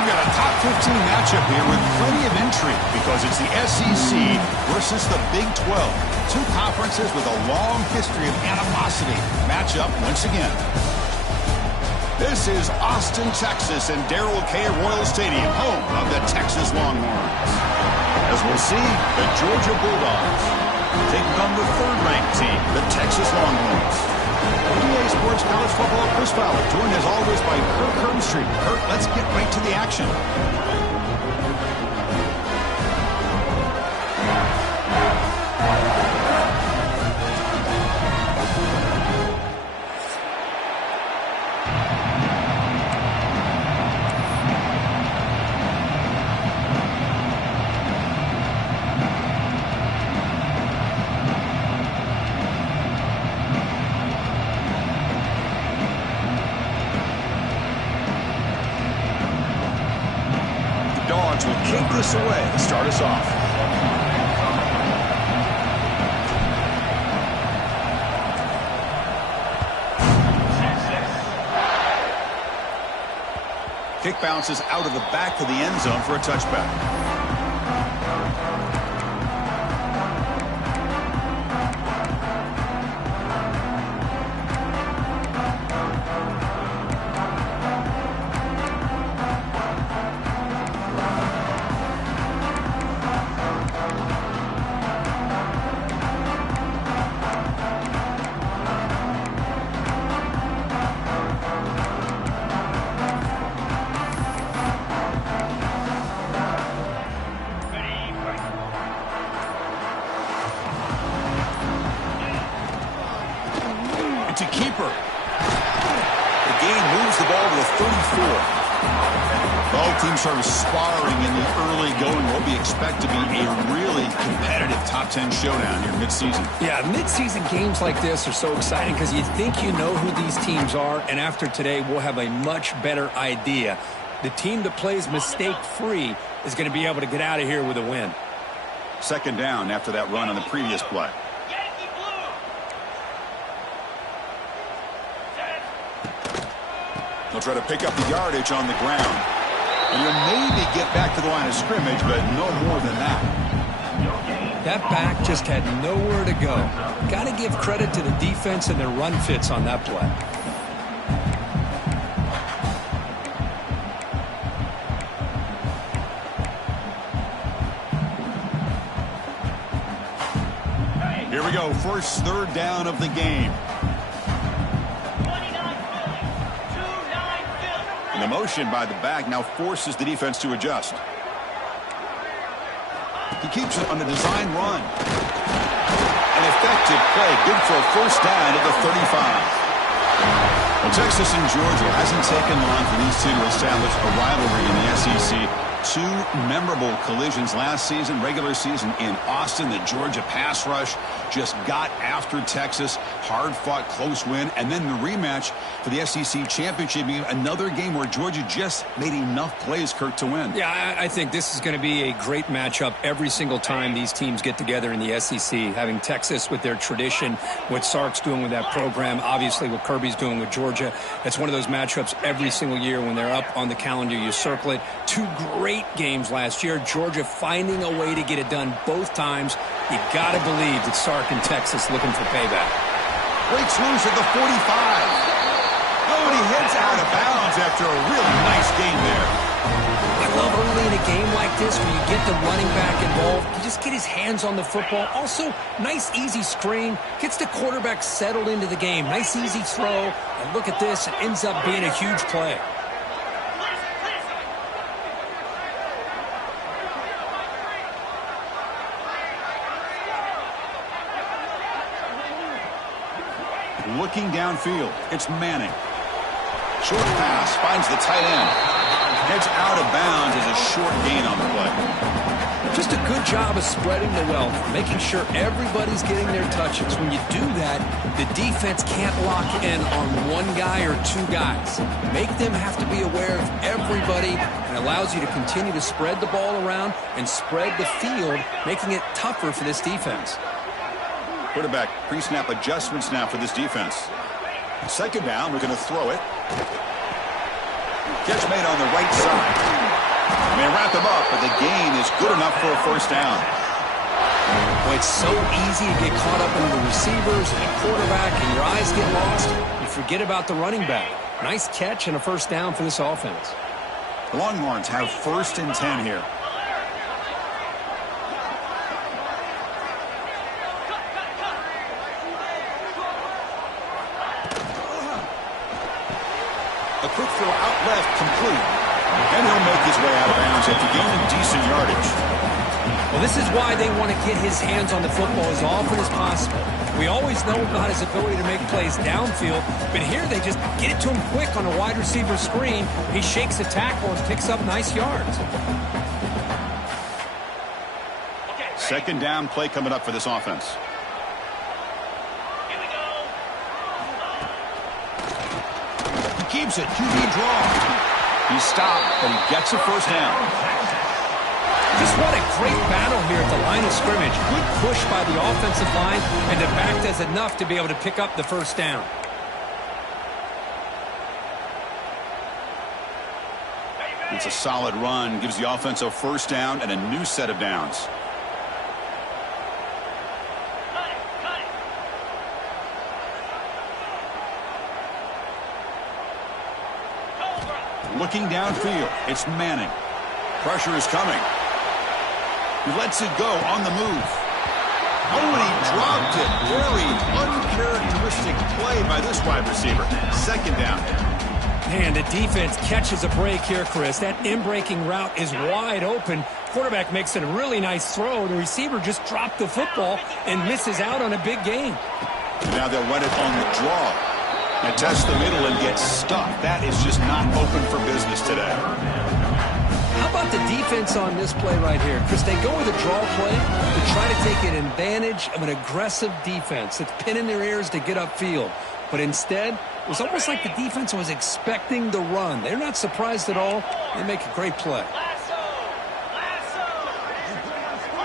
We've got a top 15 matchup here with plenty of intrigue because it's the SEC versus the Big 12. Two conferences with a long history of animosity match up once again. This is Austin, Texas, and Darrell K. Royal Stadium, home of the Texas Longhorns. As we'll see, the Georgia Bulldogs taking on the third-ranked team, the Texas Longhorns. EA Sports College Football Chris Fowler, joined as always by Kirk Herbstreit. Kirk, let's get right to the action. Will kick this away to start us off. Kick bounces out of the back of the end zone for a touchback. To keeper. The game moves the ball to the 34. Both teams sort of sparring in the early going. What we expect to be a really competitive top 10 showdown here mid-season. Yeah, mid-season games like this are so exciting because you think you know who these teams are, and after today we'll have a much better idea. The team that plays mistake-free is going to be able to get out of here with a win. Second down after that run on the previous play. They'll try to pick up the yardage on the ground. And you'll maybe get back to the line of scrimmage, but no more than that. That back just had nowhere to go. Got to give credit to the defense and their run fits on that play. Here we go, first third down of the game. The motion by the back now forces the defense to adjust. He keeps it on the design run. An effective play, good for a first down at the 35. Well, Texas and Georgia hasn't taken long for these two to establish a rivalry in the SEC. Two memorable collisions last season, regular season in Austin. The Georgia pass rush just got after Texas. Hard-fought, close win. And then the rematch for the SEC championship. Another game where Georgia just made enough plays, Kirk, to win. Yeah, I think this is going to be a great matchup every single time these teams get together in the SEC. Having Texas with their tradition, what Sark's doing with that program, obviously what Kirby's doing with Georgia. It's one of those matchups every single year when they're up on the calendar. You circle it. Two great games last year. Georgia finding a way to get it done both times. You got to believe that Sark and Texas looking for payback. Breaks loose at the 45. Oh, and he heads out of bounds after a really nice game there. I love early in a game like this where you get the running back involved. You just get his hands on the football. Also, nice easy screen. Gets the quarterback settled into the game. Nice easy throw. And look at this. It ends up being a huge play. Looking downfield, it's Manning. Short pass, finds the tight end. Heads out of bounds as a short gain on the play. Just a good job of spreading the wealth, making sure everybody's getting their touches. When you do that, the defense can't lock in on one guy or two guys. Make them have to be aware of everybody, and allows you to continue to spread the ball around and spread the field, making it tougher for this defense. Quarterback pre-snap adjustments now for this defense. Second down, we're going to throw it. Catch made on the right side. trip him up, but the gain is good enough for a first down. Well, it's so easy to get caught up in the receivers and the quarterback, and your eyes get lost. You forget about the running back. Nice catch and a first down for this offense. The Longhorns have 1st and 10 here. A quick throw out left, complete. And he'll make his way out of bounds after gaining decent yardage. Well, this is why they want to get his hands on the football as often as possible. We always know about his ability to make plays downfield, but here they just get it to him quick on a wide receiver screen. He shakes a tackle and picks up nice yards. Second down play coming up for this offense. He keeps it. QB draw. He's stopped, but he gets a first down. Just what a great battle here at the line of scrimmage. Good push by the offensive line, and the back does enough to be able to pick up the first down. It's a solid run. Gives the offense a first down and a new set of downs. Looking downfield, it's Manning. Pressure is coming. He lets it go on the move. Oh, and he dropped it. Very uncharacteristic play by this wide receiver. Second down. Man, the defense catches a break here, Chris. That in-breaking route is wide open. Quarterback makes a really nice throw. The receiver just dropped the football and misses out on a big gain. And now they'll run it on the draw. And test the middle and get stuck. That is just not open for business today. How about the defense on this play right here? Chris, they go with a draw play to try to take an advantage of an aggressive defense that's pinning their ears to get upfield. But instead, it was almost like the defense was expecting the run. They're not surprised at all. They make a great play.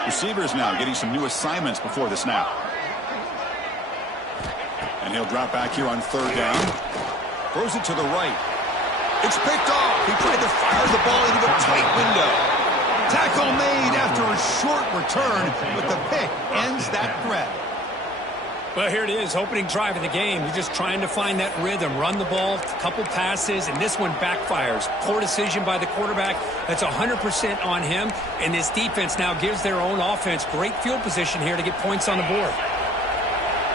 Receivers now getting some new assignments before the snap. And he'll drop back here on third down. Throws it to the right. It's picked off. He tried to fire the ball into a tight window. Tackle made after a short return, but the pick ends that threat. Well, here it is, opening drive of the game. You're just trying to find that rhythm, run the ball, a couple passes, and this one backfires. Poor decision by the quarterback. That's 100% on him, and this defense now gives their own offense great field position here to get points on the board.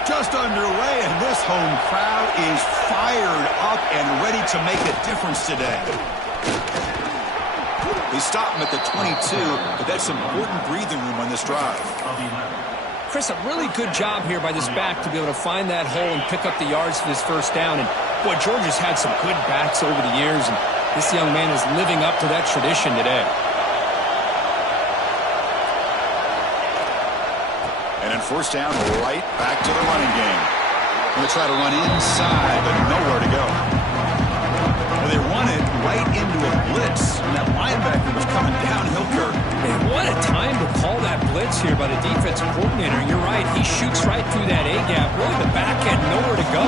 Just underway, and this home crowd is fired up and ready to make a difference today. They stop him at the 22, but that's important breathing room on this drive. Chris, a really good job here by this back to be able to find that hole and pick up the yards for this first down. And, boy, Georgia's had some good backs over the years, and this young man is living up to that tradition today. And then first down, right back to the running game. Going to try to run inside, but nowhere to go. Well, they run it right into a blitz, and that linebacker was coming downhill curve. Man, what a time to call that blitz here by the defensive coordinator. You're right, he shoots right through that A-gap. Really, the back had nowhere to go.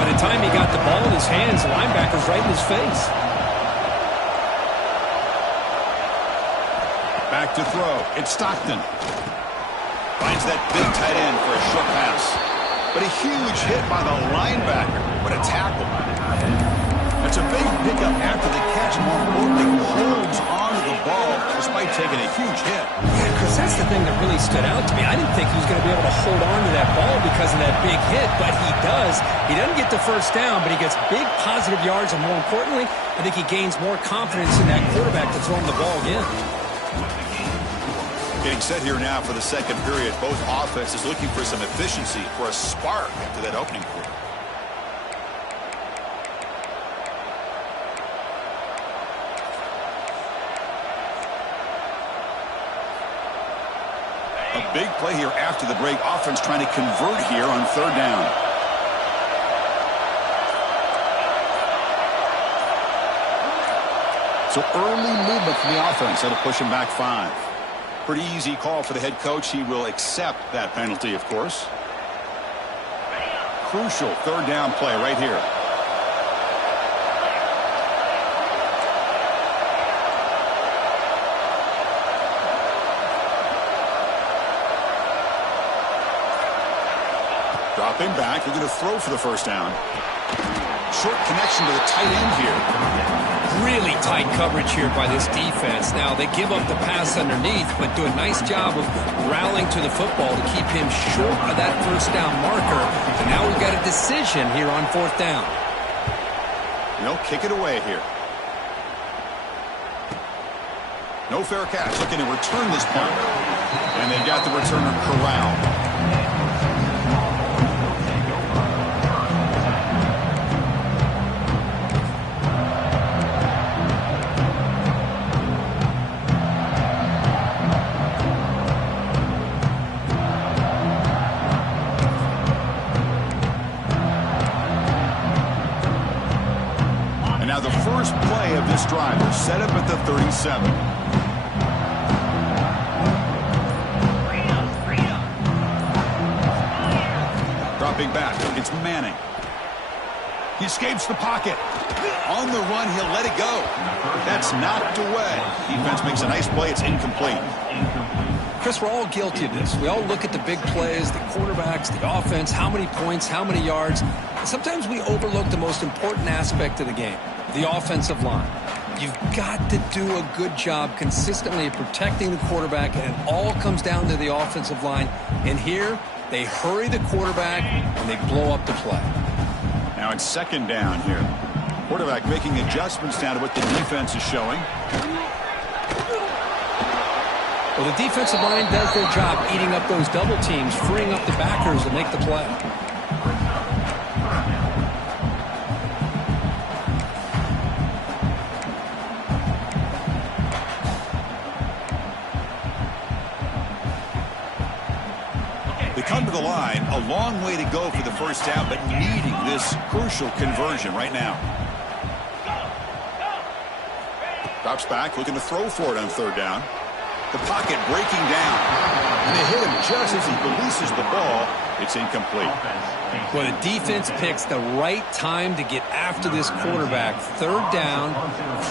By the time he got the ball in his hands, the linebacker's right in his face. Back to throw. It's Stockton. Finds that big tight end for a short pass. But a huge hit by the linebacker. What a tackle. That's a big pickup after the catch. More importantly, holds onto the ball despite taking a huge hit. Yeah, Chris, that's the thing that really stood out to me. I didn't think he was going to be able to hold on to that ball because of that big hit, but he does. He doesn't get the first down, but he gets big positive yards, and more importantly, I think he gains more confidence in that quarterback to throw him the ball again. Getting set here now for the second period. Both offenses looking for some efficiency, for a spark after that opening quarter. A big play here after the break. Offense trying to convert here on third down. So early movement from the offense. That'll push him back 5. Pretty easy call for the head coach. He will accept that penalty, of course. Crucial third down play right here. Dropping back, looking to throw for the first down. Short connection to the tight end here. Really tight coverage here by this defense. Now, they give up the pass underneath, but do a nice job of rallying to the football to keep him short of that first down marker. And now we've got a decision here on fourth down. They'll kick it away here. No fair catch. Looking to return this punt. And they've got the returner corralled. First play of this drive. They're set up at the 37. Dropping back. It's Manning. He escapes the pocket. On the run, he'll let it go. That's knocked away. Defense makes a nice play. It's incomplete. Chris, we're all guilty of this. We all look at the big plays, the quarterbacks, the offense, how many points, how many yards. Sometimes we overlook the most important aspect of the game, the offensive line. You've got to do a good job consistently of protecting the quarterback, and it all comes down to the offensive line. And here, they hurry the quarterback, and they blow up the play. Now it's second down here. Quarterback making adjustments down to what the defense is showing. Well, the defensive line does their job eating up those double teams, freeing up the backers to make the play. They come to the line, a long way to go for the first down, but needing this crucial conversion right now. Drops back, looking to throw for it on third down. The pocket breaking down. And they hit him just as he releases the ball. It's incomplete. Well, the defense picks the right time to get after this quarterback. Third down,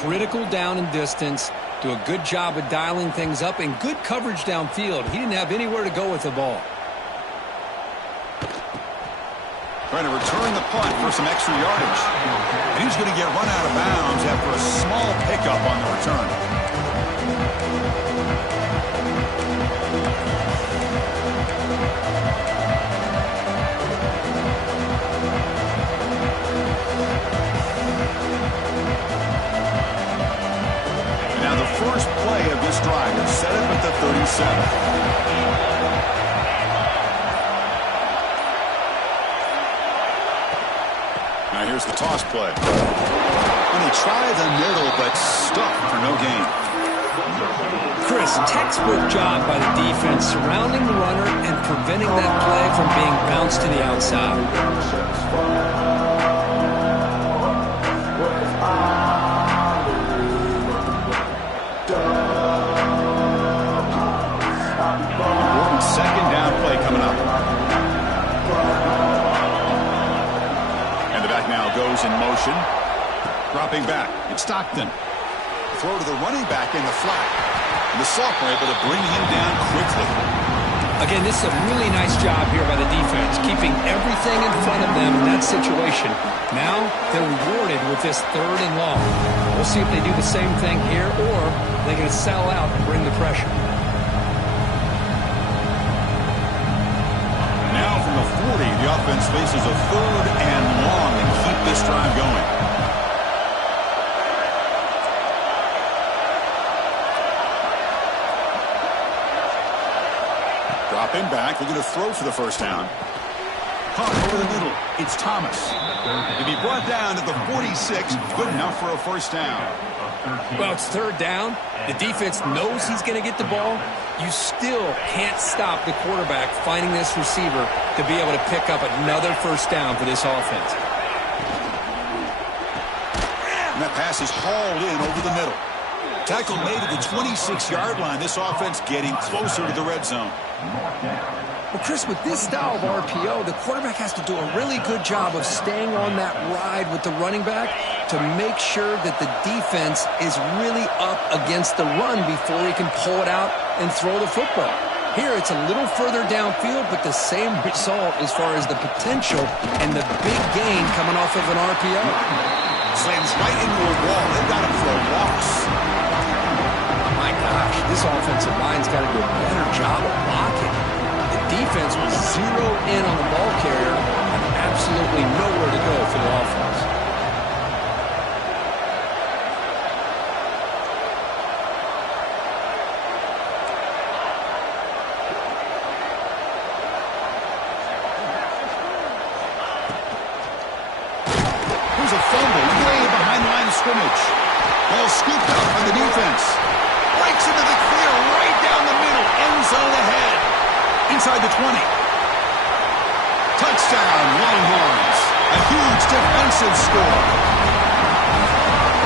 critical down and distance. Do a good job of dialing things up and good coverage downfield. He didn't have anywhere to go with the ball. Trying to return the punt for some extra yardage. And he's going to get run out of bounds after a small pickup on the return. First play of this drive is set up at the 37. Now here's the toss play. And he tried the middle, but stuffed for no gain. Chris, textbook job by the defense surrounding the runner and preventing that play from being bounced to the outside. Second down play coming up. And the back now goes in motion. Dropping back. It's Stockton. Throw to the running back in the flat. And the sophomore able to bring him down quickly. Again, this is a really nice job here by the defense, keeping everything in front of them in that situation. Now they're rewarded with this third and long. We'll see if they do the same thing here, or they're going to sell out and bring the pressure. From the 40, the offense faces a third and long and keep this drive going. Dropping back, looking to throw for the first down. Caught over the middle. It's Thomas. To be brought down at the 46, good enough for a first down. Well, it's third down. The defense knows he's going to get the ball. You still can't stop the quarterback finding this receiver to be able to pick up another first down for this offense. And that pass is hauled in over the middle. Tackle made at the 26-yard line. This offense getting closer to the red zone. Well, Chris, with this style of RPO, the quarterback has to do a really good job of staying on that ride with the running back to make sure that the defense is really up against the run before he can pull it out and throw the football. Here it's a little further downfield, but the same result as far as the potential and the big gain coming off of an RPO. Slams right into a wall. They've got him for a loss. My gosh, this offensive line's got to do a better job of blocking. The defense was zeroed in on the ball carrier and absolutely nowhere to go for the offense. Here's a fumble way behind the line of scrimmage. Ball scooped up by the defense. Breaks into the clear right down the middle. End zone ahead. Inside the 20. Touchdown, Longhorns. A huge defensive score.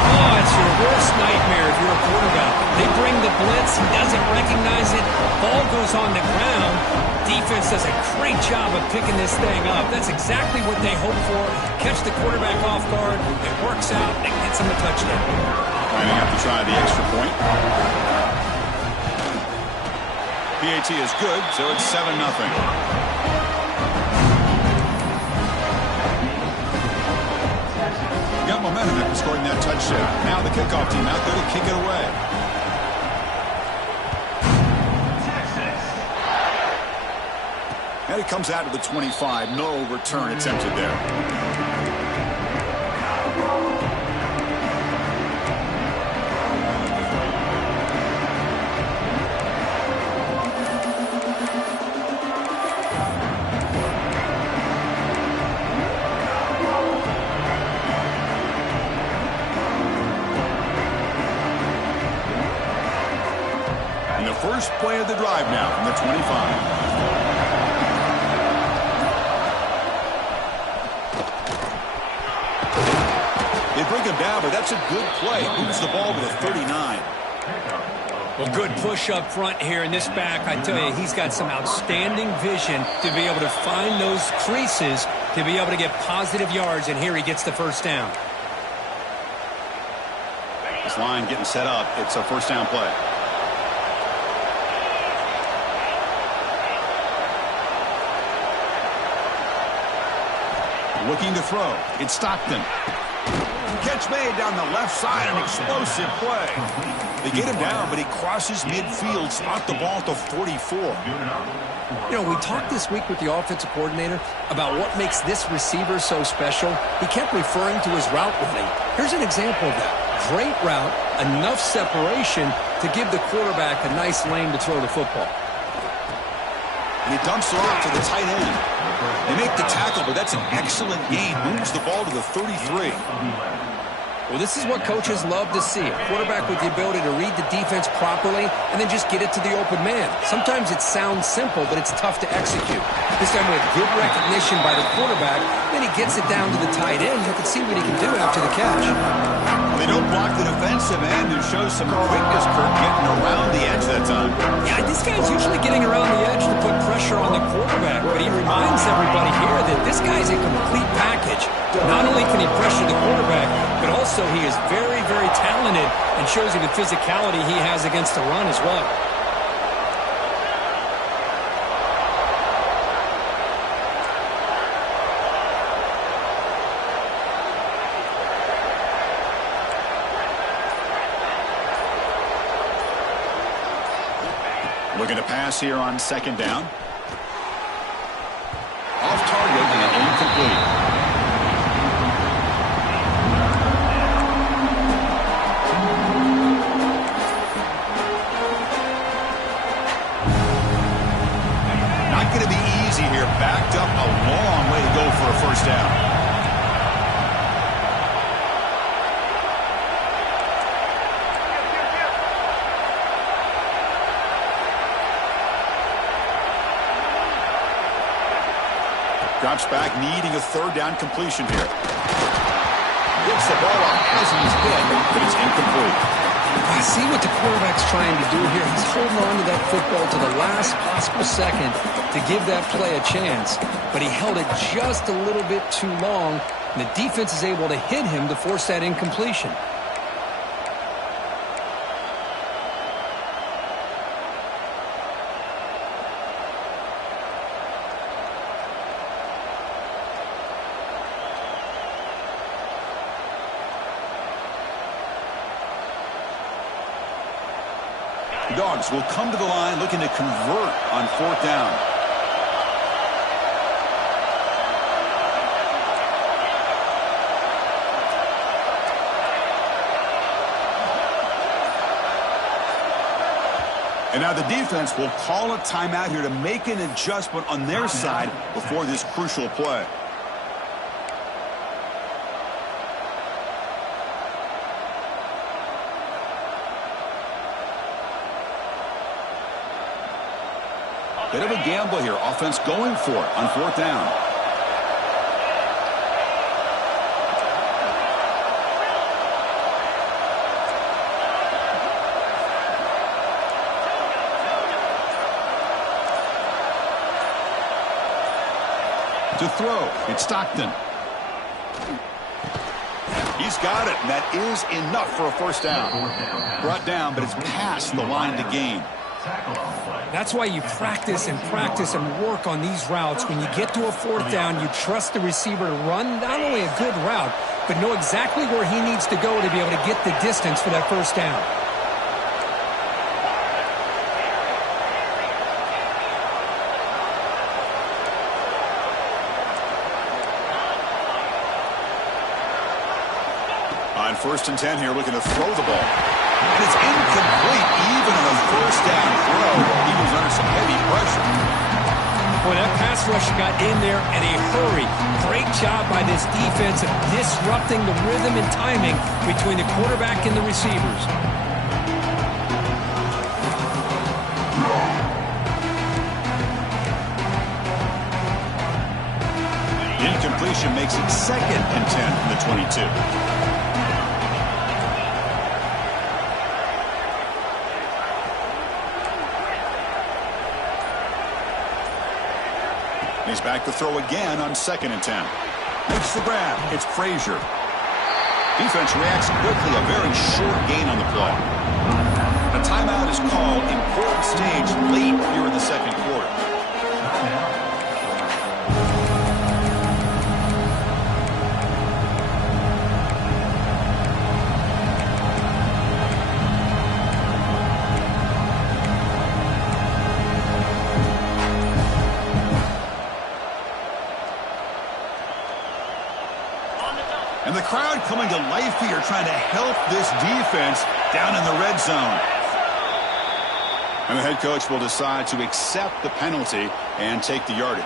Oh, it's your worst nightmare if you're a quarterback. They bring the blitz. He doesn't recognize it. Ball goes on the ground. Defense does a great job of picking this thing up. That's exactly what they hope for. Catch the quarterback off guard. It works out. It gets him a touchdown. Lining up to try the extra point. PAT is good, so it's 7-0. Got momentum after scoring that touchdown. Now the kickoff team out there to kick it away. And it comes out to the 25. No return attempted there. And the first play of the drive now from the 25. They bring him down, but that's a good play. Moves the ball to the 39. Well, good push up front here in this back. I tell you, he's got some outstanding vision to be able to find those creases, to be able to get positive yards, and here he gets the first down. This line getting set up. It's a first down play. Looking to throw. It's Stockton. Catch made down the left side, an explosive play. They get him down, but he crosses midfield, spot the ball to 44. You know, we talked this week with the offensive coordinator about what makes this receiver so special. He kept referring to his route running. Here's an example of that. Great route, enough separation to give the quarterback a nice lane to throw the football. And he dumps it off to the tight end. They make the tackle, but that's an excellent gain. Moves the ball to the 33. Well, this is what coaches love to see. A quarterback with the ability to read the defense properly and then just get it to the open man. Sometimes it sounds simple, but it's tough to execute. This time with good recognition by the quarterback, then he gets it down to the tight end. You can see what he can do after the catch. They don't block the defensive end and show some quickness, Kirk, getting around the edge that time. Yeah, this guy's usually getting around the edge to put pressure on the quarterback, but he reminds everybody here that this guy's a complete package. Not only can he pressure the quarterback, but also he is very, very talented and shows you the physicality he has against the run as well. Looking to pass here on second down. Off target and incomplete. Not going to be easy here. Backed up a long way to go for a first down. Drops back, needing a third down completion here. Gets the ball off as he's hit, but it's incomplete. I see what the quarterback's trying to do here. He's holding on to that football to the last possible second to give that play a chance. But he held it just a little bit too long, and the defense is able to hit him to force that incompletion. The Dogs will come to the line looking to convert on 4th down. And now the defense will call a timeout here to make an adjustment on their side before this crucial play. Bit of a gamble here. Offense going for it on 4th down. To throw, it's Stockton. He's got it, and that is enough for a 1st down. Brought down, but it's past the line to gain. That's why you practice and work on these routes. When you get to a 4th down, you trust the receiver to run not only a good route, but know exactly where he needs to go to be able to get the distance for that 1st down. On 1st and 10 here, looking to throw the ball. And it's incomplete, even on a 1st down throw. He was under some heavy pressure. Boy, that pass rush got in there in a hurry. Great job by this defense of disrupting the rhythm and timing between the quarterback and the receivers. Incompletion makes it 2nd and 10 from the 22. He's back to throw again on 2nd and 10. Makes the grab. It's Frazier. Defense reacts quickly. A very short gain on the play. A timeout is called. Important stage late here in the 2nd quarter. And the crowd coming to life here, trying to help this defense down in the red zone. And the head coach will decide to accept the penalty and take the yardage.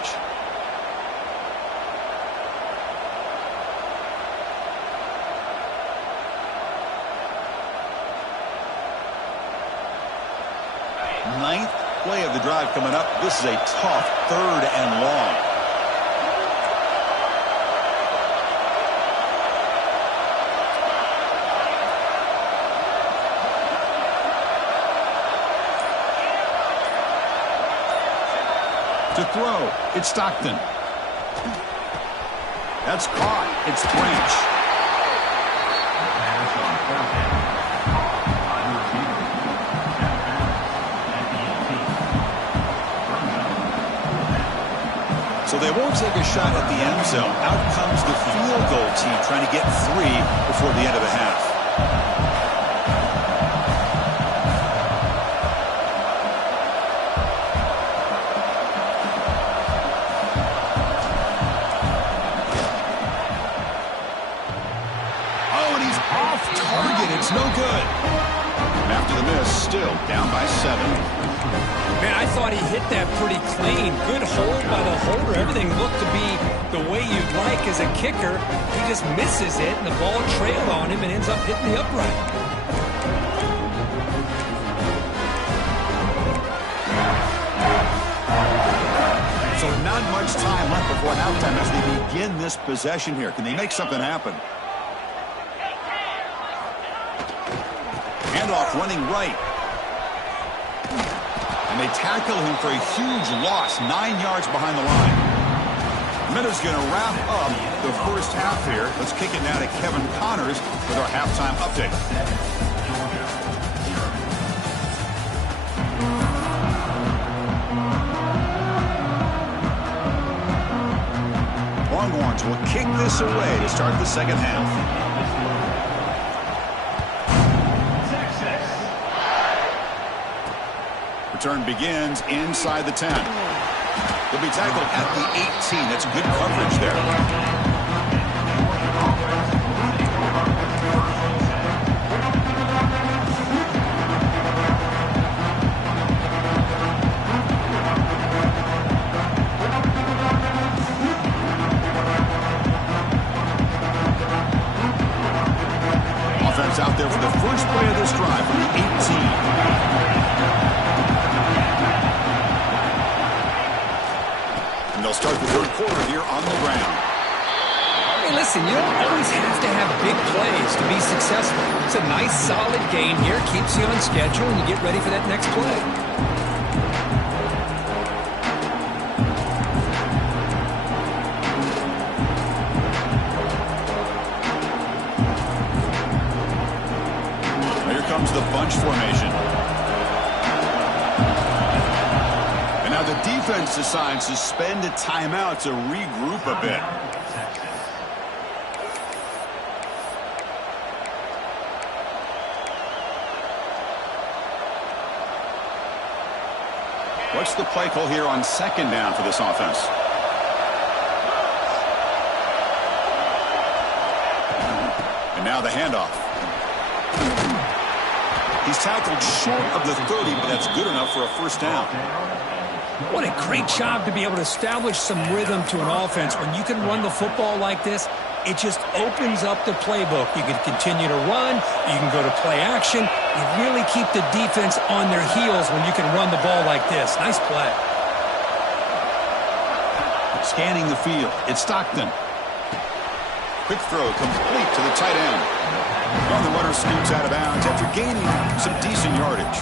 Ninth play of the drive coming up. This is a tough 3rd and long. To throw, it's Stockton. That's caught. It's Branch. So they won't take a shot at the end zone. Out comes the field goal team trying to get 3 before the end of the half. It's no good. After the miss, still down by 7. Man, I thought he hit that pretty clean. Good hold by the holder. Everything looked to be the way you'd like as a kicker. He just misses it, and the ball trailed on him and ends up hitting the upright. So not much time left before halftime as they begin this possession here. Can they make something happen? Handoff running right. And they tackle him for a huge loss, 9 yards behind the line. Minute's going to wrap up the first half here. Let's kick it now to Kevin Connors with our halftime update. Longhorns will kick this away to start the second half. Return begins inside the 10. He'll be tackled at the 18. That's good coverage there. Out there for the first play of this drive from the 18. And they'll start the third quarter here on the ground. Hey, listen, you don't always have to have big plays to be successful. It's a nice, solid gain here. Keeps you on schedule, and you get ready for that next play. The bunch formation. And now the defense decides to spend a timeout to regroup a bit. What's the play call here on second down for this offense? And now the handoff. He's tackled short of the 30, but that's good enough for a first down. What a great job to be able to establish some rhythm to an offense. When you can run the football like this, it just opens up the playbook. You can continue to run. You can go to play action. You really keep the defense on their heels when you can run the ball like this. Nice play. Scanning the field. It's Stockton. Quick throw complete to the tight end. Well, the runner scoots out of bounds after gaining some decent yardage.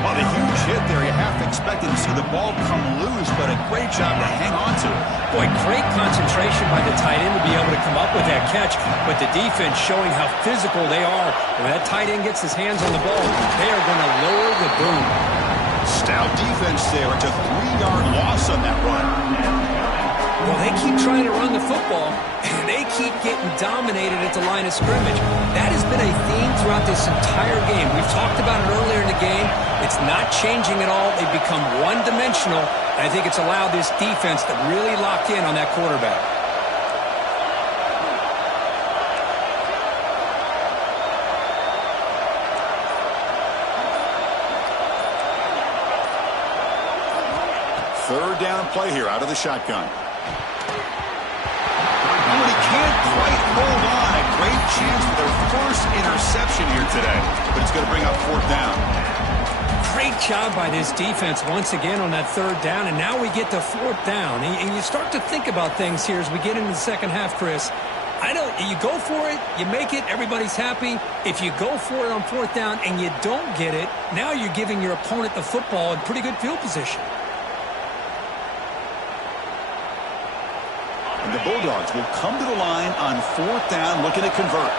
Well, the huge hit there, you half expected to see the ball come loose, but a great job to hang on to. Boy, great concentration by the tight end to be able to come up with that catch, but the defense showing how physical they are. When that tight end gets his hands on the ball, they are going to lower the boom. Stout defense there. It's a 3-yard loss on that run. Well, they keep trying to run the football, and they keep getting dominated at the line of scrimmage. That has been a theme throughout this entire game. We've talked about it earlier in the game. It's not changing at all. They've become one-dimensional, and I think it's allowed this defense to really lock in on that quarterback. Third down play here out of the shotgun. But he can't quite hold on. A great chance for their first interception here today. But it's going to bring up fourth down. Great job by this defense once again on that third down. And now we get to fourth down. And you start to think about things here as we get into the second half, Chris. You go for it, you make it, everybody's happy. If you go for it on fourth down and you don't get it, now you're giving your opponent the football in pretty good field position. The Bulldogs will come to the line on fourth down, looking to convert.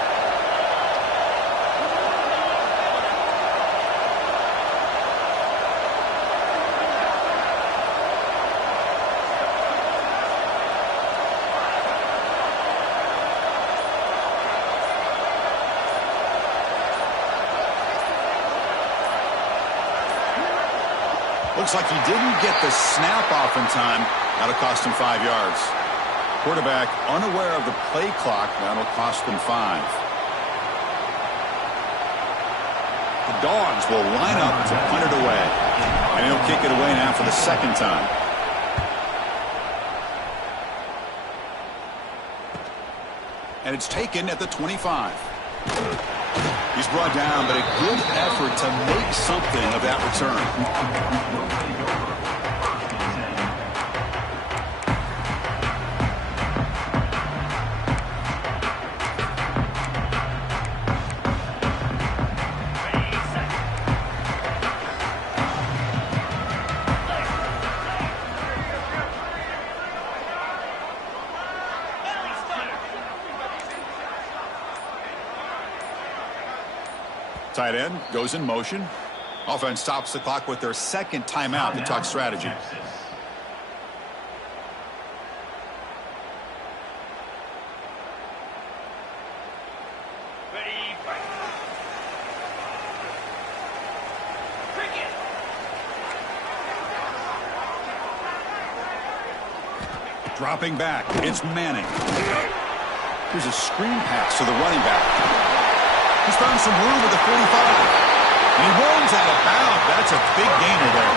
Looks like he didn't get the snap off in time. That'll cost him 5 yards. Quarterback unaware of the play clock. That'll cost them 5. The Dogs will line up to punt it away. And he'll kick it away now for the second time. And it's taken at the 25. He's brought down, but a good effort to make something of that return. Tight end goes in motion. Offense stops the clock with their second timeout to talk strategy. Dropping back, it's Manning. Here's a screen pass to the running back. He's found some room at the 45. And he runs out of bounds. That's a big gainer there.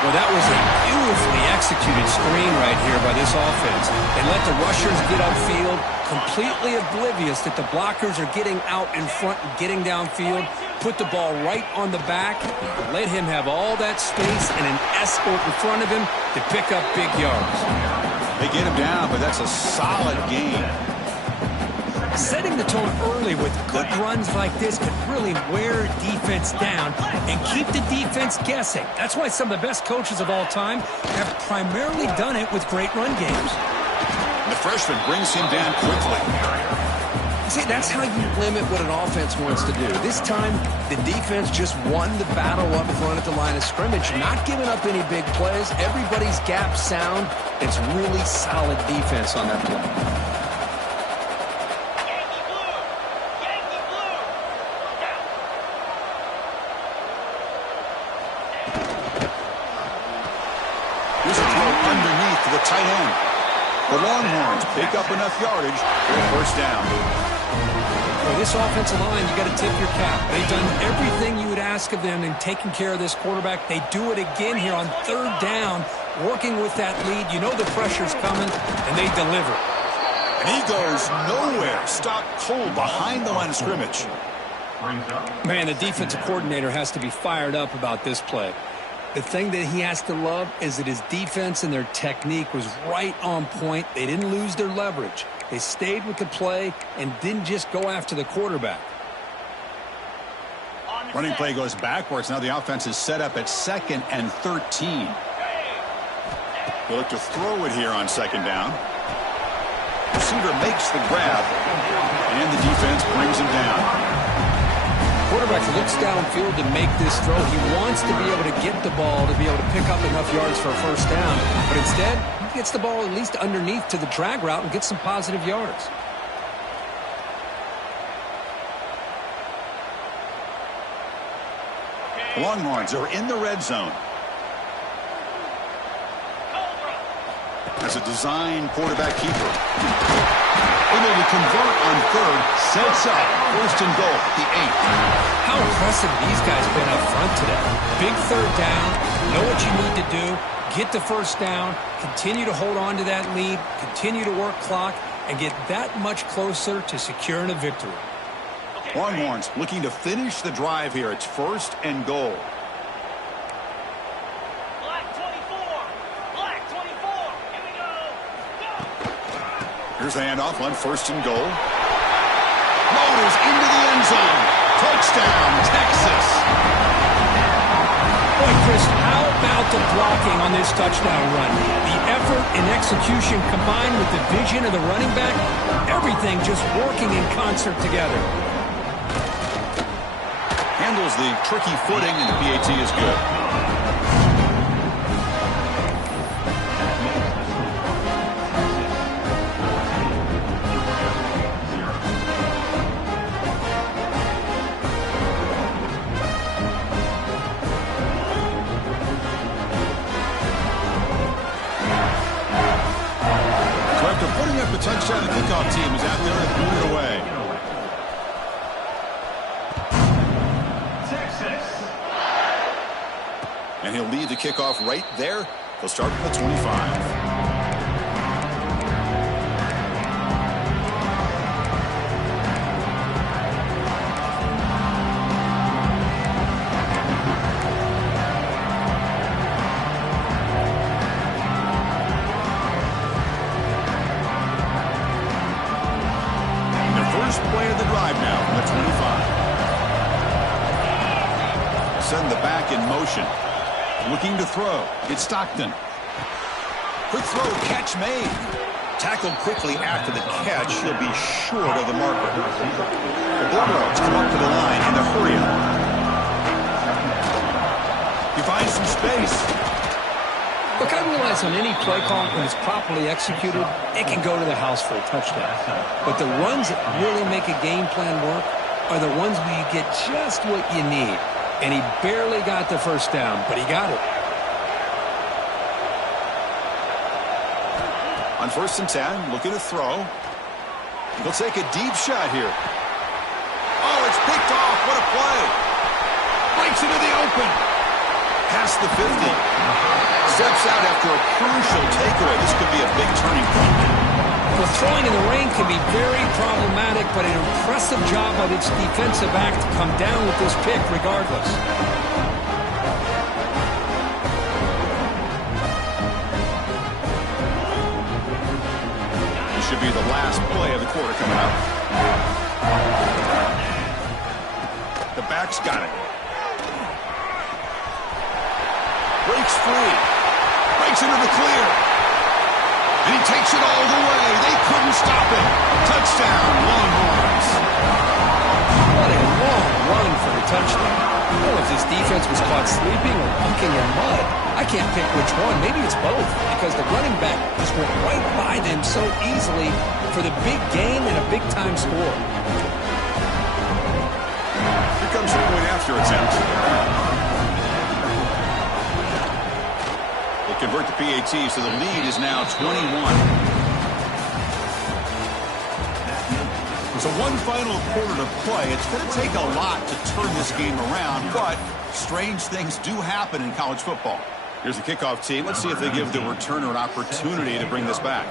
Well, that was a beautifully executed screen right here by this offense. They let the rushers get upfield, completely oblivious that the blockers are getting out in front and getting downfield, put the ball right on the back, let him have all that space and an escort in front of him to pick up big yards. They get him down, but that's a solid gain. Setting the tone early with good runs like this can really wear defense down and keep the defense guessing. That's why some of the best coaches of all time have primarily done it with great run games. The freshman brings him down quickly. See, that's how you limit what an offense wants to do. This time, the defense just won the battle up front at the line of scrimmage, not giving up any big plays. Everybody's gap sound. It's really solid defense on that play. The tight end. The Longhorns pick up enough yardage for a first down. For this offensive line, you got to tip your cap. They've done everything you would ask of them in taking care of this quarterback. They do it again here on third down, working with that lead. You know the pressure's coming, and they deliver. And he goes nowhere. Stopped cold behind the line of scrimmage. Man, the defensive coordinator has to be fired up about this play. The thing that he has to love is that his defense and their technique was right on point. They didn't lose their leverage. They stayed with the play and didn't just go after the quarterback. Running play goes backwards. Now the offense is set up at 2nd and 13. They'll look to throw it here on 2nd down. Receiver makes the grab, and the defense brings him down. Quarterback looks downfield to make this throw. He wants to be able to get the ball to be able to pick up enough yards for a first down. But instead, he gets the ball at least underneath to the drag route and gets some positive yards. The Longhorns are in the red zone. As a design quarterback keeper. Able to convert on third, sets up 1st and goal, the 8th. How impressive these guys been up front today. Big third down, know what you need to do, get the first down, continue to hold on to that lead, continue to work clock, and get that much closer to securing a victory. Longhorns looking to finish the drive here. It's 1st and goal. Here's the handoff on 1st and goal. Motors into the end zone. Touchdown, Texas. Boy, Chris, how about the blocking on this touchdown run? The effort and execution combined with the vision of the running back, everything just working in concert together. Handles the tricky footing, and the PAT is good. Touchdown, the kickoff team is out there and boot it away. Texas. And he'll lead the kickoff right there. He'll start from the 25. Play of the drive now from the 25. Send the back in motion. Looking to throw. It's Stockton. Quick throw, catch made. Tackled quickly after the catch. He'll be short of the marker. The Bulldogs come up to the line in a hurry up. He finds some space. Look, I realize on any play call, when it's properly executed, it can go to the house for a touchdown. But the runs that really make a game plan work are the ones where you get just what you need. And he barely got the first down, but he got it. On 1st and 10, looking to throw. He'll take a deep shot here. Oh, it's picked off. What a play. Breaks into the open. Past the 50. Steps out after a crucial takeaway. This could be a big turning point. Well, throwing in the rain can be very problematic, but an impressive job by its defensive back to come down with this pick regardless. This should be the last play of the quarter coming up. The back's got it. Breaks free. Breaks into the clear. And he takes it all the way. They couldn't stop it. Touchdown, Longhorns. What a long run for the touchdown. I don't know if this defense was caught sleeping or walking in mud. I can't pick which one. Maybe it's both, because the running back just went right by them so easily for the big gain and a big-time score. Here comes the point after attempt. They convert the PAT, so the lead is now 21. So one final quarter to play. It's going to take a lot to turn this game around, but strange things do happen in college football. Here's the kickoff team. Let's see if they give the returner an opportunity to bring this back.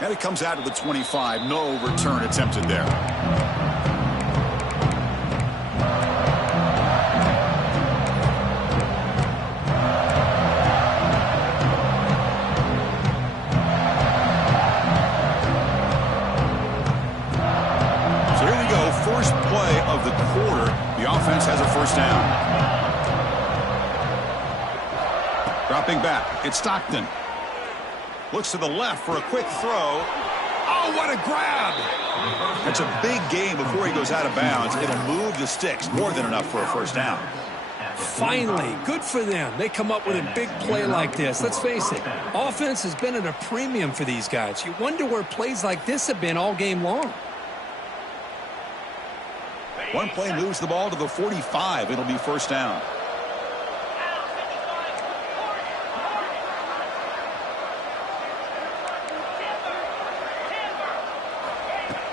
And it comes out to the 25. No return attempted there. First play of the quarter. The offense has a first down. Dropping back. It's Stockton. Looks to the left for a quick throw. Oh, what a grab! That's a big gain before he goes out of bounds. It'll move the sticks. More than enough for a first down. Finally, good for them. They come up with a big play like this. Let's face it, offense has been at a premium for these guys. You wonder where plays like this have been all game long. One play moves the ball to the 45. It'll be first down.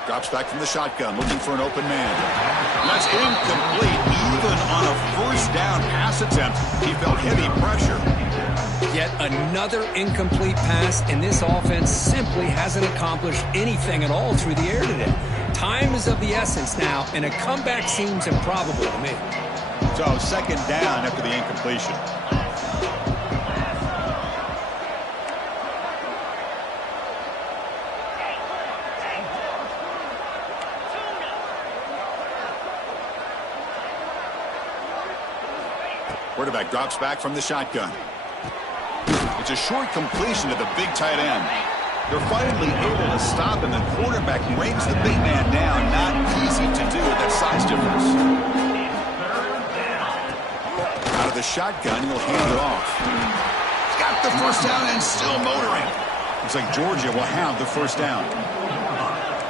Drops back from the shotgun, looking for an open man. That's incomplete. Even on a first down pass attempt, he felt heavy pressure. Yet another incomplete pass, and this offense simply hasn't accomplished anything at all through the air today. Time is of the essence now, and a comeback seems improbable to me. So second down after the incompletion. Quarterback drops back from the shotgun. It's a short completion to the big tight end. They're finally able to stop him. The quarterback brings the big man down. Not easy to do with that size difference. Out of the shotgun, he'll hand it off. He's got the first down and still motoring. Looks like Georgia will have the first down.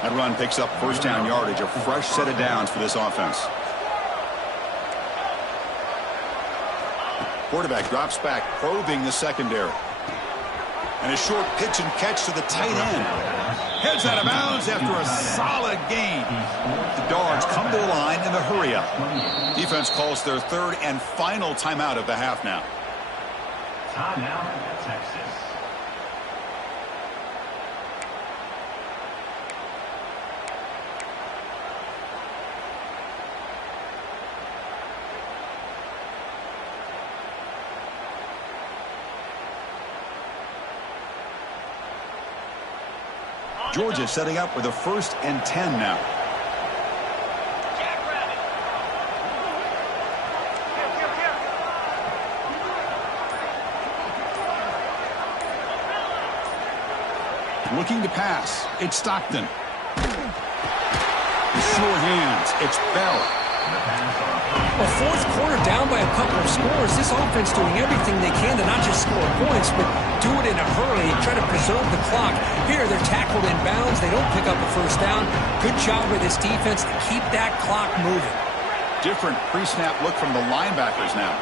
That run picks up first down yardage. A fresh set of downs for this offense. Quarterback drops back, probing the secondary. And a short pitch and catch to the tight end. Heads out of bounds after a solid gain. The Dogs come to the line in the hurry-up. Defense calls their third and final timeout of the half now. Timeout, Texas. Georgia setting up with a 1st and 10 now. Looking to pass. It's Stockton. Short hands. It's Bell. Well, fourth quarter down by a couple of scores. This offense doing everything they can to not just score points, but do it in a hurry, try to preserve the clock. Here, they're tackled in bounds. They don't pick up a first down. Good job by this defense to keep that clock moving. Different pre-snap look from the linebackers now.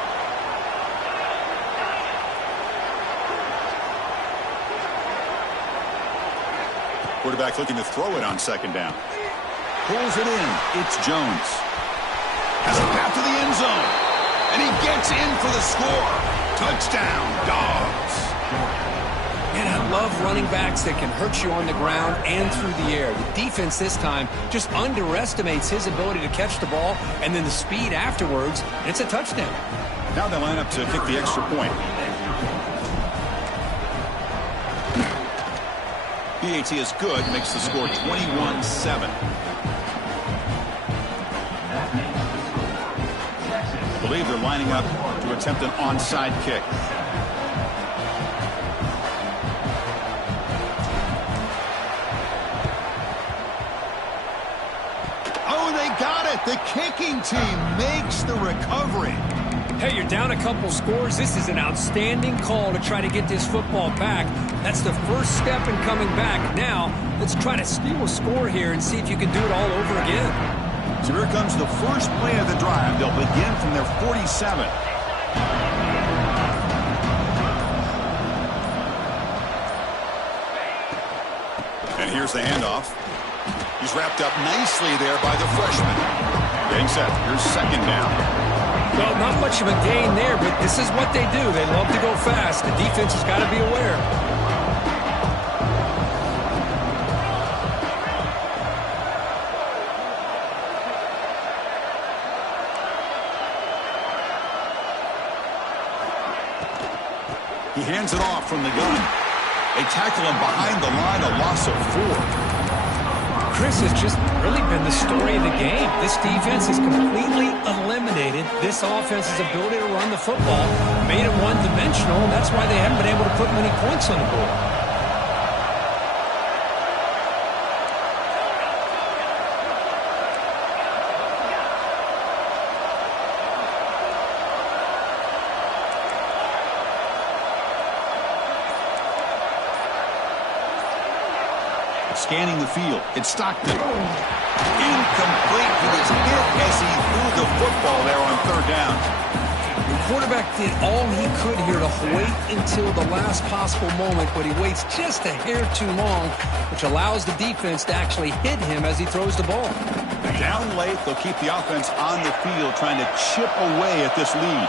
Quarterback looking to throw it on second down. Pulls it in. It's Jones. Has a path to the end zone. And he gets in for the score. Touchdown, Dogs. And I love running backs that can hurt you on the ground and through the air. The defense this time just underestimates his ability to catch the ball and then the speed afterwards. And it's a touchdown. Now they line up to kick the extra point. PAT is good, makes the score 21-7. I believe they're lining up to attempt an onside kick. Oh, they got it! The kicking team makes the recovery. Hey, you're down a couple scores. This is an outstanding call to try to get this football back. That's the first step in coming back. Now, let's try to steal a score here and see if you can do it all over again. So here comes the first play of the drive. They'll begin from their 47. And here's the handoff. He's wrapped up nicely there by the freshman. Getting set. Here's second down. Well, not much of a gain there, but this is what they do. They love to go fast. The defense has got to be aware. He hands it off from the gun. They tackle him behind the line, a loss of 4. Chris has just really been the story of the game. This defense has completely eliminated this offense's ability to run the football, made it one-dimensional, and that's why they haven't been able to put many points on the board. Scanning the field. It's Stockton. Incomplete. He was hit as he threw the football there on third down. The quarterback did all he could here to wait until the last possible moment, but he waits just a hair too long, which allows the defense to actually hit him as he throws the ball. Down late, they'll keep the offense on the field trying to chip away at this lead.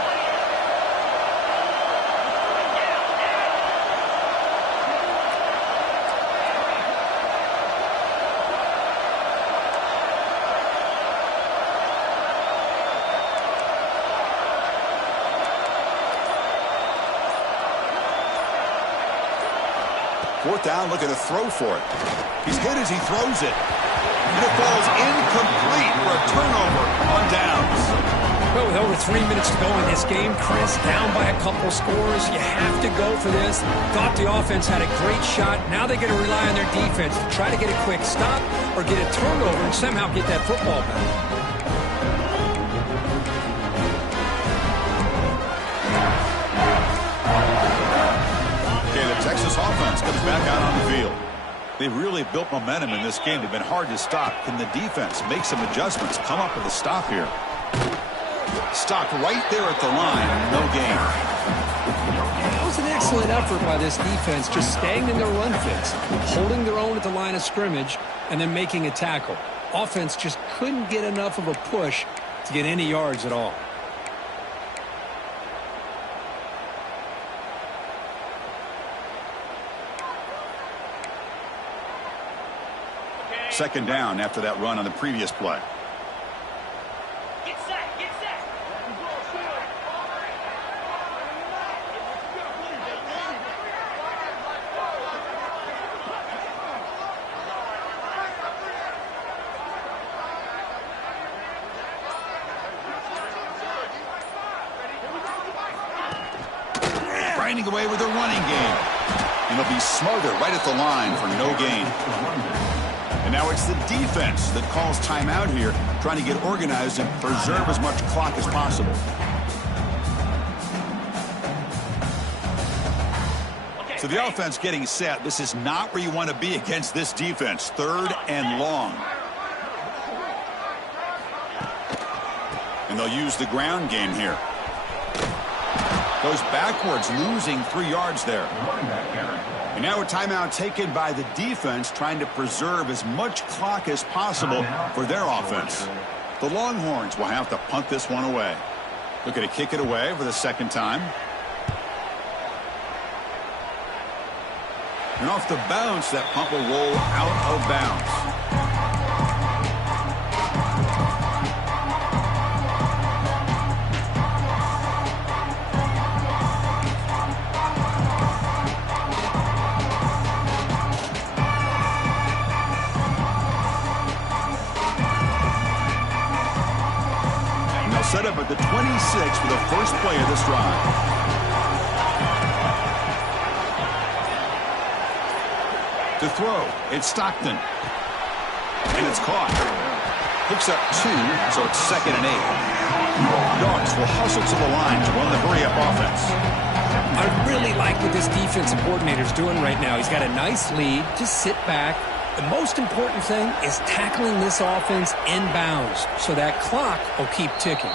Fourth down, looking to throw for it. He's hit as he throws it. And it falls incomplete for a turnover on downs. Well, with over 3 minutes to go in this game, Chris, down by a couple scores, you have to go for this. Thought the offense had a great shot. Now they're going to rely on their defense to try to get a quick stop or get a turnover and somehow get that football back. Texas offense comes back out on the field. They've really built momentum in this game. They've been hard to stop. Can the defense make some adjustments? Come up with a stop here. Stopped right there at the line. No gain. That was an excellent effort by this defense, just staying in their run fits, holding their own at the line of scrimmage, and then making a tackle. Offense just couldn't get enough of a push to get any yards at all. Second down after that run on the previous play. Get set, get set. Grinding away with a running game. And he'll be smothered right at the line for no gain. And now it's the defense that calls timeout here, trying to get organized and preserve as much clock as possible. So the offense getting set. This is not where you want to be against this defense. Third and long. And they'll use the ground game here. Goes backwards, losing 3 yards there. And now a timeout taken by the defense, trying to preserve as much clock as possible for their offense. The Longhorns will have to punt this one away. Looking to kick it away for the second time. And off the bounce, that punt will roll out of bounds. Set up at the 26 for the first play of this drive. To throw, it's Stockton. And it's caught. Picks up 2, so it's 2nd and 8. Dogs will hustle to the line to run the hurry-up offense. I really like what this defensive coordinator's doing right now. He's got a nice lead. Just sit back. The most important thing is tackling this offense inbounds so that clock will keep ticking.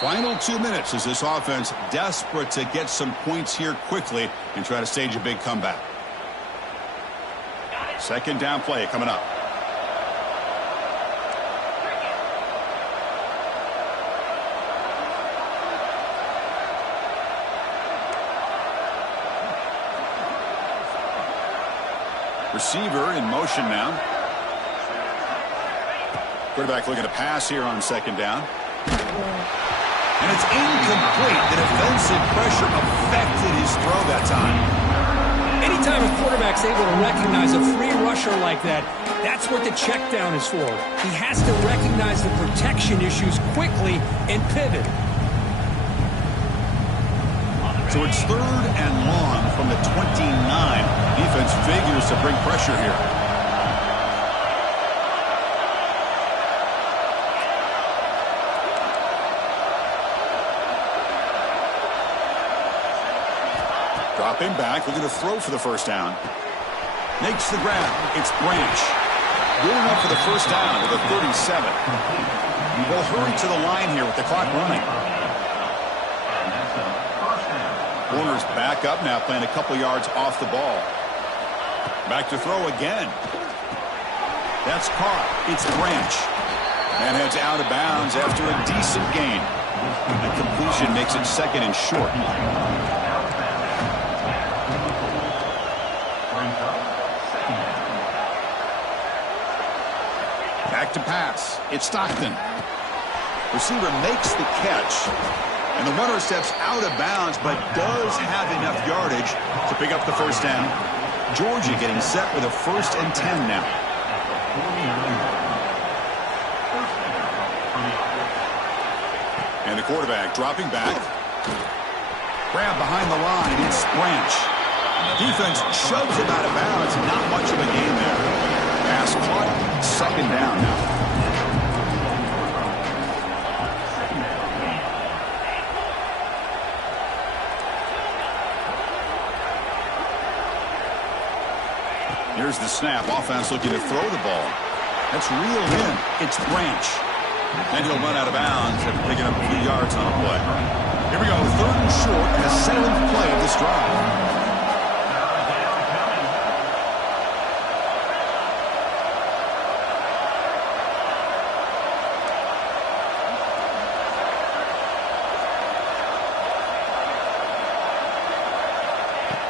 Final 2 minutes as this offense desperate to get some points here quickly and try to stage a big comeback. Second down play coming up. Receiver in motion now. Quarterback looking to pass here on second down. And it's incomplete. The defensive pressure affected his throw that time. Anytime a quarterback's able to recognize a free rusher like that, that's what the check down is for. He has to recognize the protection issues quickly and pivot. So it's 3rd and long from the 29. Defense figures to bring pressure here. Dropping back, looking to throw for the first down. Makes the grab. It's Branch. Good enough for the first down with a 37. They'll hurry to the line here with the clock running. Corners back up now, playing a couple yards off the ball. Back to throw again. That's caught. It's Branch. And heads out of bounds after a decent gain. The completion makes it 2nd and short. Back to pass. It's Stockton. Receiver makes the catch. And the runner steps out of bounds, but does have enough yardage to pick up the first down. Georgia getting set with a 1st and 10 now. And the quarterback dropping back. Grab behind the line. It's Branch. Defense shoves him out of bounds. Not much of a gain there. Pass caught. 2nd down now. Here's the snap. Offense looking to throw the ball. That's reeled in. It's Branch. And he'll run out of bounds after picking up a few yards on a play. Here we go. 3rd and short and the 7th play of this drive.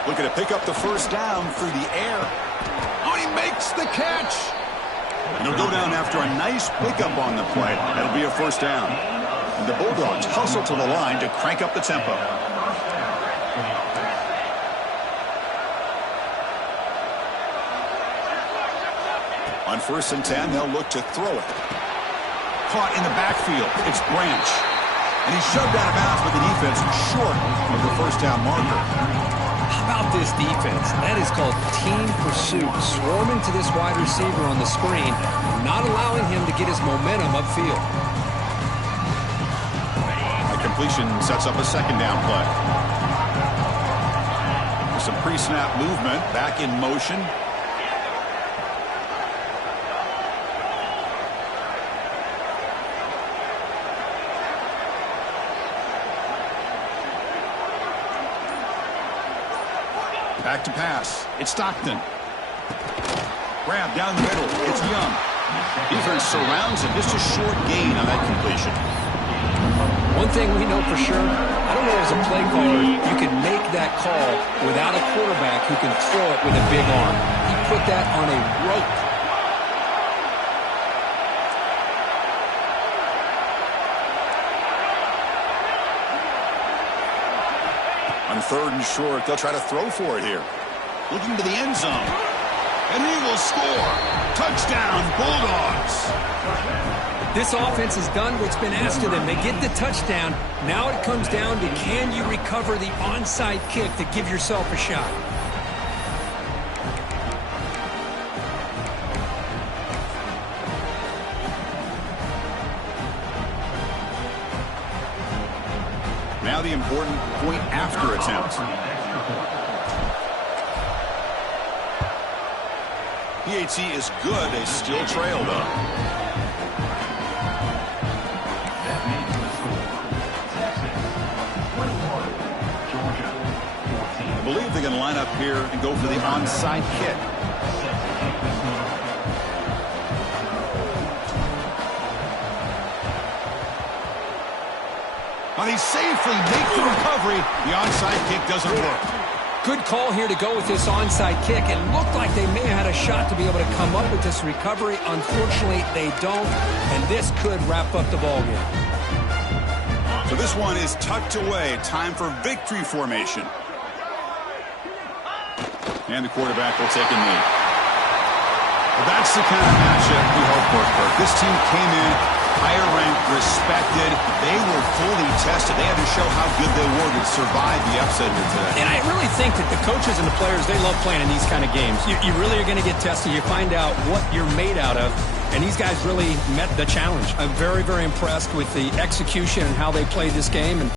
Looking to pick up the first down through the air. Oh, he makes the catch. And he'll go down after a nice pickup on the play. That'll be a first down. And the Bulldogs hustle to the line to crank up the tempo. On 1st and 10, they'll look to throw it. Caught in the backfield. It's Branch. And he's shoved out of bounds, but the defense short of the first down marker. How about this defense? That is called team pursuit. Swarming to this wide receiver on the screen, not allowing him to get his momentum upfield. The completion sets up a 2nd down play. With some pre-snap movement, back in motion. Back to pass. It's Stockton. Grab down the middle. It's Young. Defense surrounds him. Just a short gain on that completion. One thing we know for sure, I don't know as a play caller, you can make that call without a quarterback who can throw it with a big arm. He put that on a rope. On 3rd and short, they'll try to throw for it here. Looking to the end zone. And he will score. Touchdown, Bulldogs. This offense has done what's been asked of them. They get the touchdown. Now it comes down to, can you recover the onside kick to give yourself a shot? Now the important point after attempt. PAT is good. They still trail, though. I believe they're going to line up here and go for the onside kick. Now they safely make the recovery. The onside kick doesn't work. Good call here to go with this onside kick. It looked like they may have had a shot to be able to come up with this recovery. Unfortunately, they don't, and this could wrap up the ballgame. So this one is tucked away. Time for victory formation. And the quarterback will take a knee. Well, that's the kind of matchup we hope for, Kirk. This team came in higher ranked, respected. They were fully tested. They had to show how good they were to survive the upset here today. And I really think that the coaches and the players, they love playing in these kind of games. You really are going to get tested. You find out what you're made out of. And these guys really met the challenge. I'm very, very impressed with the execution and how they played this game. And